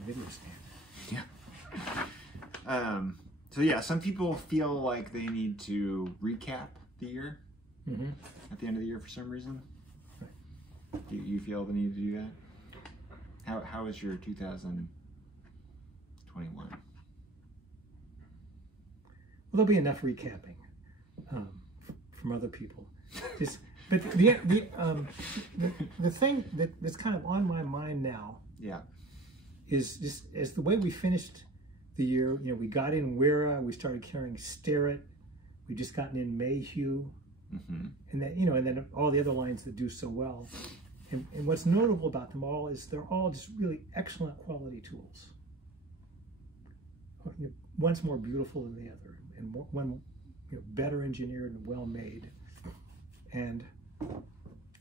video stand. Yeah. So yeah, some people feel like they need to recap the year at the end of the year for some reason. Right. Do you feel the need to do that? How was your 2021? Well, there'll be enough recapping from other people. But the thing that's kind of on my mind now, is just as the way we finished the year. You know, we got in Wera, we started carrying Sterrett, we just gotten in Mayhew, and then and then all the other lines that do so well. And what's notable about them all is they're all just really excellent quality tools. One's more beautiful than the other, and one better engineered and well made. And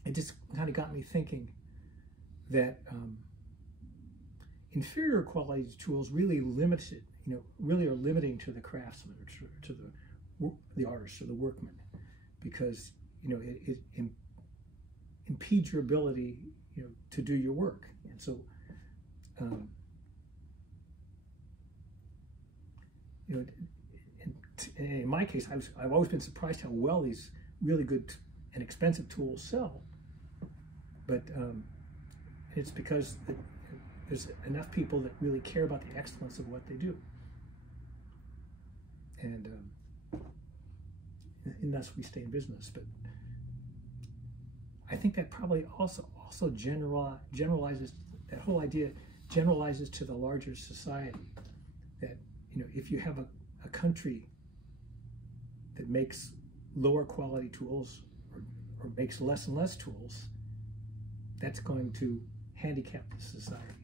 it just kind of got me thinking that inferior quality tools really limited, really are limiting to the craftsman or to the artist or the workman, because it impedes your ability to do your work. And so in my case, I've always been surprised how well these really good and expensive tools sell, but it's because there's enough people that really care about the excellence of what they do, and thus we stay in business. But I think that probably also generalizes, that whole idea generalizes to the larger society, that if you have a country that makes lower quality tools or makes less and less tools, that's going to handicap the society.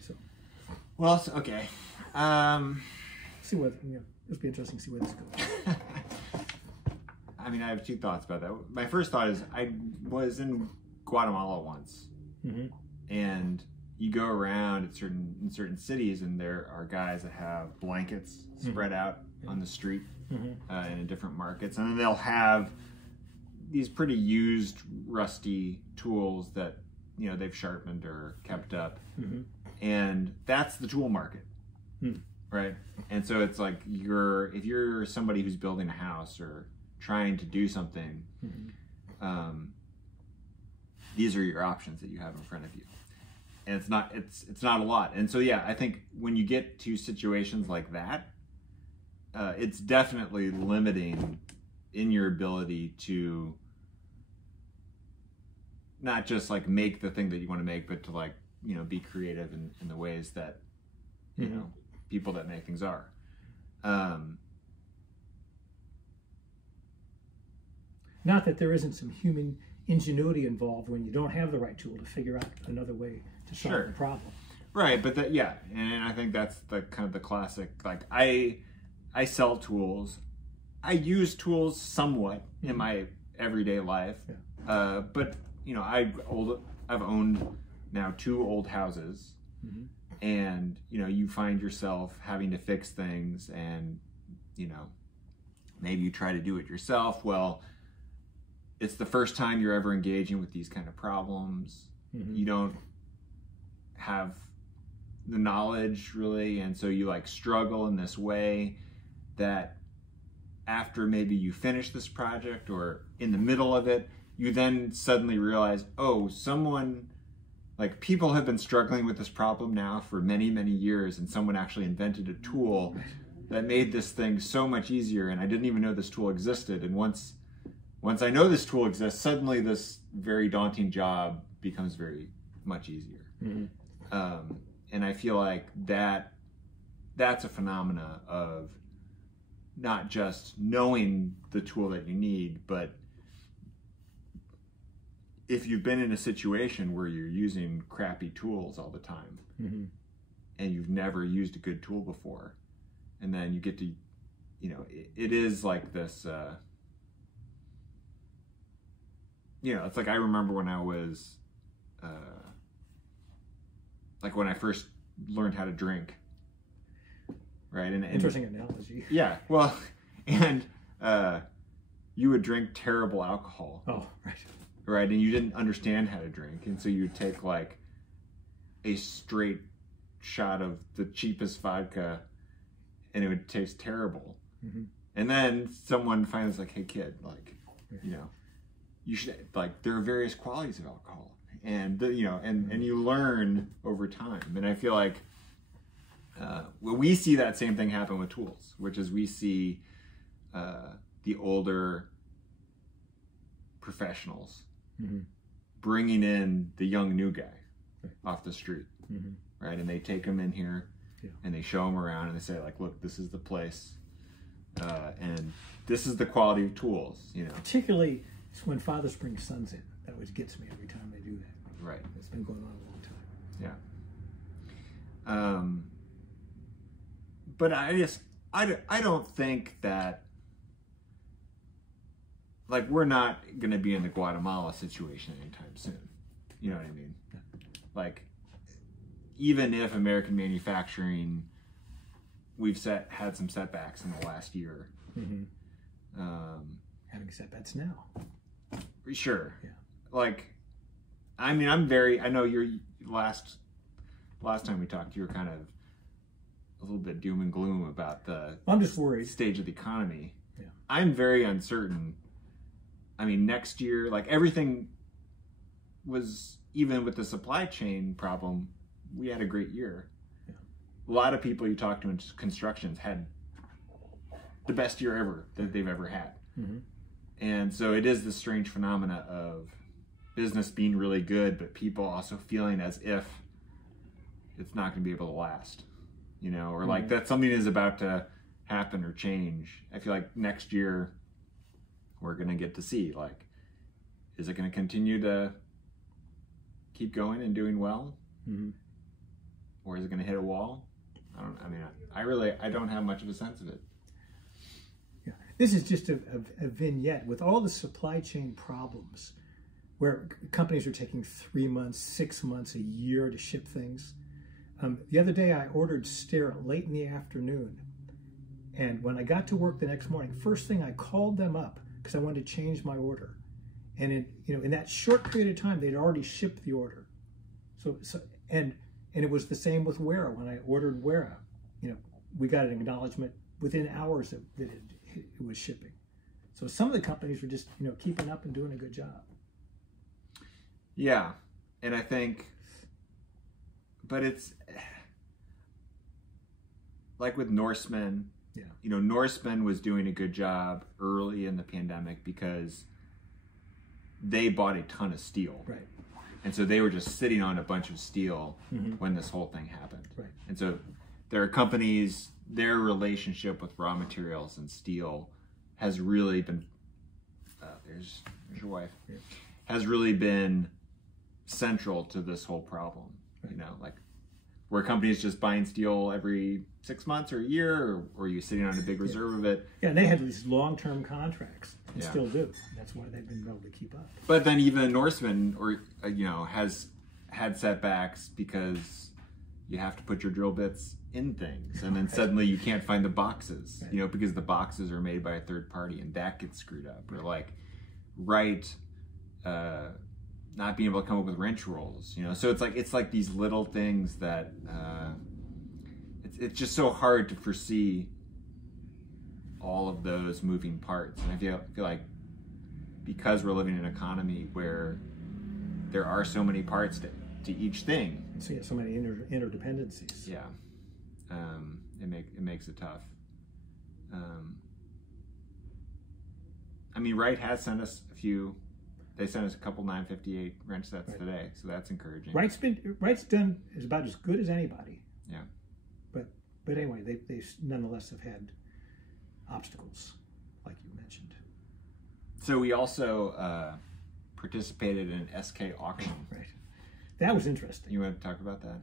So, well, okay. See what it'll be interesting to see where this goes. I mean, I have two thoughts about that. My first thought is I was in Guatemala once, and you go around in certain cities, and there are guys that have blankets spread out on the street in different markets, and then they'll have these pretty used, rusty tools that they've sharpened or kept up, and that's the tool market, right? And so it's like if you're somebody who's building a house or trying to do something, these are your options that you have in front of you, and it's not a lot. And so yeah, I think when you get to situations like that, it's definitely limiting in your ability to not just like make the thing that you want to make, but to like be creative in the ways that people that make things are. Not that there isn't some human ingenuity involved when you don't have the right tool to figure out another way to solve the problem. Right, but and I think that's the kind of the classic, like I sell tools. I use tools somewhat in my everyday life. But I've owned now 2 old houses, and you find yourself having to fix things, and maybe you try to do it yourself. Well, it's the first time you're ever engaging with these kind of problems. You don't have the knowledge really, and so you like struggle in this way that after maybe you finish this project or in the middle of it, you then suddenly realize, oh, people have been struggling with this problem now for many, many years, and someone actually invented a tool that made this thing so much easier, and I didn't even know this tool existed. And once I know this tool exists, suddenly this very daunting job becomes very much easier. And I feel like that's a phenomena of not just knowing the tool that you need, but if you've been in a situation where you're using crappy tools all the time, and you've never used a good tool before, and then you get to, it is like this, it's like I remember when I was, when I first learned how to drink, right? And interesting analogy. Yeah, well, and you would drink terrible alcohol. Oh, right. Right, and you didn't understand how to drink, and so you would take like a straight shot of the cheapest vodka and it would taste terrible. Mm-hmm. And then someone finds like, hey kid, like, you know, you should, like, there are various qualities of alcohol, and you know, and you learn over time. And I feel like well, we see that same thing happen with tools, which is we see the older professionals mm-hmm. bringing in the young new guy off the street, mm-hmm. right? And they take him in here and they show him around and they say, like, look, this is the place, and this is the quality of tools, you know. Particularly it's when Father brings sons in. That always gets me every time they do that. Right. It's been going on a long time. Yeah. But I don't think that, like, we're not going to be in the Guatemala situation anytime soon. You know what I mean? Yeah. Like, even if American manufacturing, we've had some setbacks in the last year. Mm-hmm. Having setbacks now. Sure. Yeah. Like, I mean, I know you're, last time we talked, you were kind of a little bit doom and gloom about the I'm just worried stage of the economy. Yeah. I'm very uncertain. I mean, next year, like, everything was, even with the supply chain problem, we had a great year. Yeah. A lot of people you talk to in constructions had the best year ever that they've ever had. Mm-hmm. And so it is this strange phenomena of business being really good, but people also feeling as if it's not going to be able to last, you know, or like that something is about to happen or change. I feel like next year we're going to get to see, like, is it going to continue to keep going and doing well? Mm-hmm. Or is it going to hit a wall? I don't have much of a sense of it. Yeah. This is just a vignette with all the supply chain problems where companies are taking 3 months, 6 months, a year to ship things. The other day I ordered Sterrett late in the afternoon. And when I got to work the next morning, first thing I called them up because I wanted to change my order. And in that short period of time, they'd already shipped the order. And it was the same with Wera. When I ordered Wera, we got an acknowledgement within hours that it was shipping. So some of the companies were just, keeping up and doing a good job. Yeah. And I think, but it's like with Norseman, Norseman was doing a good job early in the pandemic because they bought a ton of steel. Right. And so they were just sitting on a bunch of steel when this whole thing happened. Right. And so there are companies, their relationship with raw materials and steel has really been, there's your wife, has really been central to this whole problem. Right. Like where companies just buying steel every 6 months or a year, or are you sitting on a big reserve of it? Yeah, and they had these long-term contracts and still do. That's why they've been able to keep up. But then even Norseman, has had setbacks because you have to put your drill bits in things, and then suddenly you can't find the boxes, because the boxes are made by a third party, and that gets screwed up. Or like, not being able to come up with wrench rolls, So it's like these little things that it's just so hard to foresee all of those moving parts. And I feel like because we're living in an economy where there are so many parts to each thing. So you have so many interdependencies. Yeah, it makes it tough. Wright has sent us a few. They sent us a couple 958 wrench sets today, so that's encouraging. Wright's done is about as good as anybody. Yeah. But anyway, they nonetheless have had obstacles, like you mentioned. So we also participated in an SK auction. Right. That was interesting. You want to talk about that?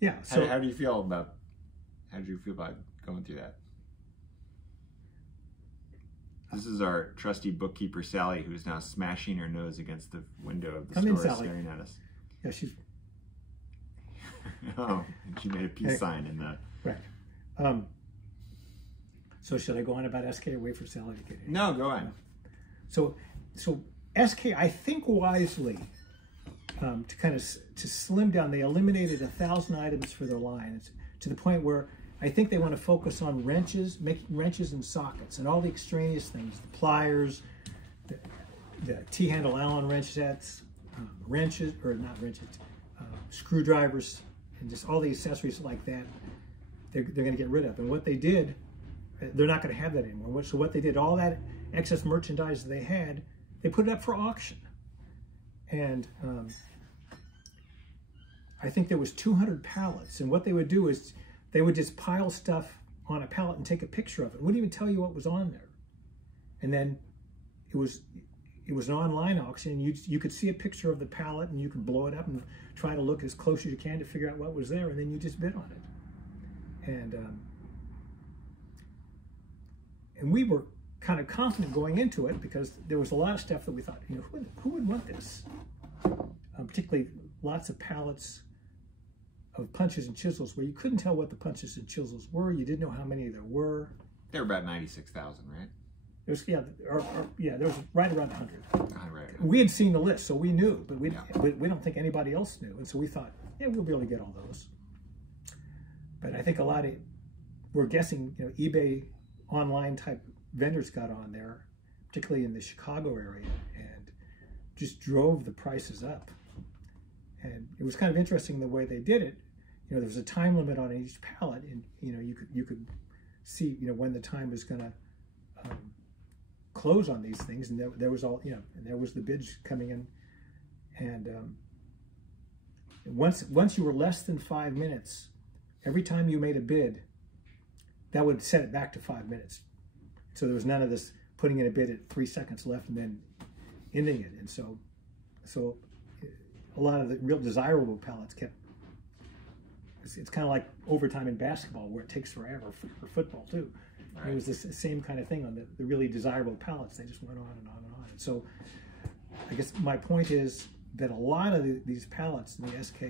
Yeah. So how did you feel about going through that? This is our trusty bookkeeper, Sally, who's now smashing her nose against the window of the store, staring at us. Yeah, she's... Oh, and she made a peace sign in the... Right. So should I go on about SK or wait for Sally to get in? No, go on. So SK, I think wisely, to kind of to slim down. They eliminated 1,000 items for their line. It's to the point where I think they want to focus on wrenches, making wrenches and sockets, and all the extraneous things, the pliers, the T-handle Allen wrench sets, wrenches, or not wrenches, screwdrivers, and just all the accessories like that. They're going to get rid of. And what they did, they're not going to have that anymore. So what they did, all that excess merchandise they had, they put it up for auction. And I think there was 200 pallets. And what they would do is they would just pile stuff on a pallet and take a picture of it. It wouldn't even tell you what was on there. And then it was an online auction. You could see a picture of the pallet, and you could blow it up and try to look as close as you can to figure out what was there, and then you just bid on it. And we were kind of confident going into it because there was a lot of stuff that we thought, you know, who would want this? Particularly lots of pallets of punches and chisels where you couldn't tell what the punches and chisels were. You didn't know how many there were. They were about 96,000, right? There was, there was right around 100. Right. We had seen the list, so we knew, but we don't think anybody else knew. And so we thought, yeah, we'll be able to get all those. But I think a lot of, we're guessing, you know, eBay online type vendors got on there, particularly in the Chicago area, and just drove the prices up. And it was kind of interesting the way they did it. You know, there was a time limit on each pallet, and you know, you could see, you know, when the time was going to close on these things, and there was all, you know, and there was the bids coming in, and once you were less than 5 minutes, every time you made a bid, that would set it back to 5 minutes. So there was none of this putting in a bid at 3 seconds left and then ending it. And so a lot of the real desirable pallets kept, it's kind of like overtime in basketball where it takes forever for football too. Right. It was the same kind of thing on the really desirable pallets. They just went on and on and on. And so I guess my point is that a lot of these pallets in the SK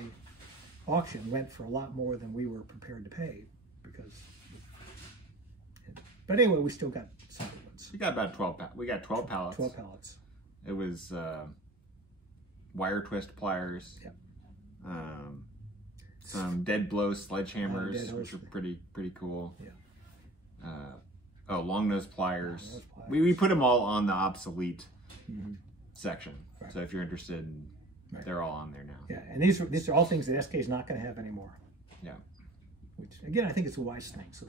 auction went for a lot more than we were prepared to pay because, but anyway, we still got some good ones. We got about 12, we got 12 pallets. 12 pallets. It was wire twist pliers. Yep. Some dead blow sledgehammers, which are pretty cool. Yeah. Long nose pliers. We put them all on the obsolete section. Right. So if you're interested, they're all on there now. Yeah, and these are all things that SK is not going to have anymore. Yeah. Which again, I think it's a wise thing. So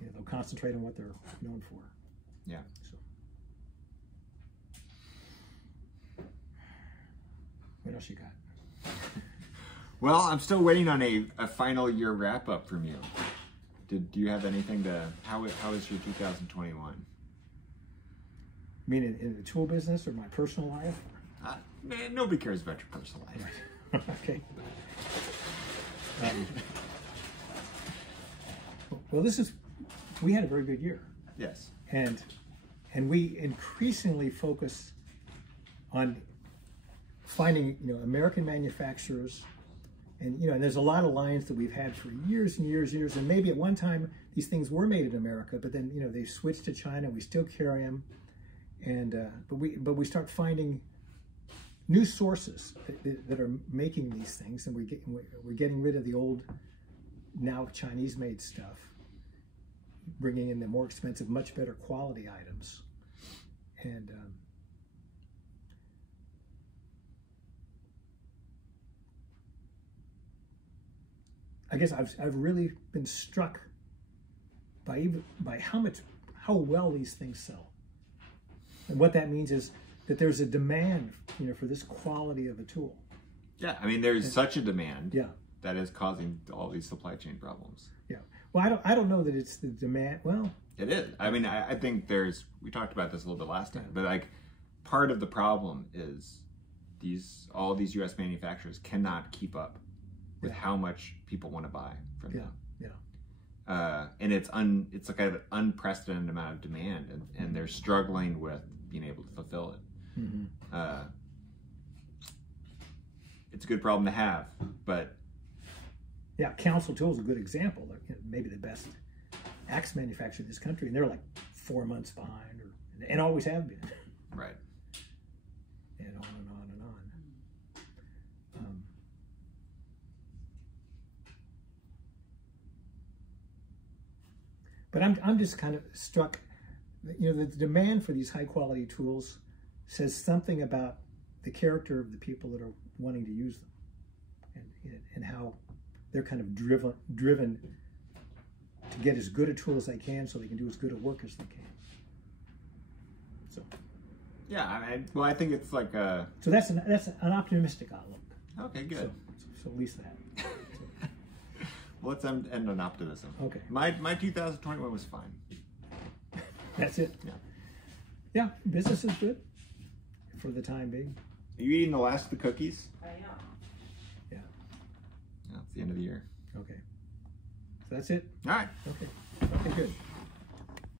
they'll concentrate on what they're known for. Yeah. So. What else you got? Well, I'm still waiting on a final year wrap up from you. Do you have anything to, how is your 2021? You mean in the tool business or my personal life? Nobody cares about your personal life. Okay. Well, we had a very good year. Yes. And we increasingly focus on finding, you know, American manufacturers. And, you know, and there's a lot of lines that we've had for years and years and years. And maybe at one time these things were made in America, but then, you know, they switched to China. We still carry them. And, but we start finding new sources that are making these things. And we're getting rid of the old, now Chinese made stuff, bringing in the more expensive, much better quality items. And, I guess I've really been struck by how well these things sell, and what that means is that there's a demand, you know, for this quality of a tool. Yeah, I mean, there's such a demand. Yeah. That is causing all these supply chain problems. Yeah. Well, I don't know that it's the demand. Well, it is. I mean, I think we talked about this a little bit last time, but like part of the problem is all these U.S. manufacturers cannot keep up with how much people want to buy from them. Yeah. And it's like an unprecedented amount of demand, and they're struggling with being able to fulfill it. Mm-hmm. It's a good problem to have, but yeah, Council Tool is a good example. They're, you know, maybe the best axe manufacturer in this country, and they're like 4 months behind, and always have been. Right. And on and on and on. But I'm just kind of struck, you know, the demand for these high quality tools says something about the character of the people that are wanting to use them, and how they're kind of driven to get as good a tool as they can so they can do as good a work as they can. So yeah, well, I think it's like a... So that's an optimistic outlook. Okay, good. So at least that. Well, let's end on optimism. Okay. My 2021 was fine. That's it? Yeah. Yeah, business is good for the time being. Are you eating the last of the cookies? I am. Yeah. No, it's the end of the year. Okay. So that's it? All right. Okay. Okay, good.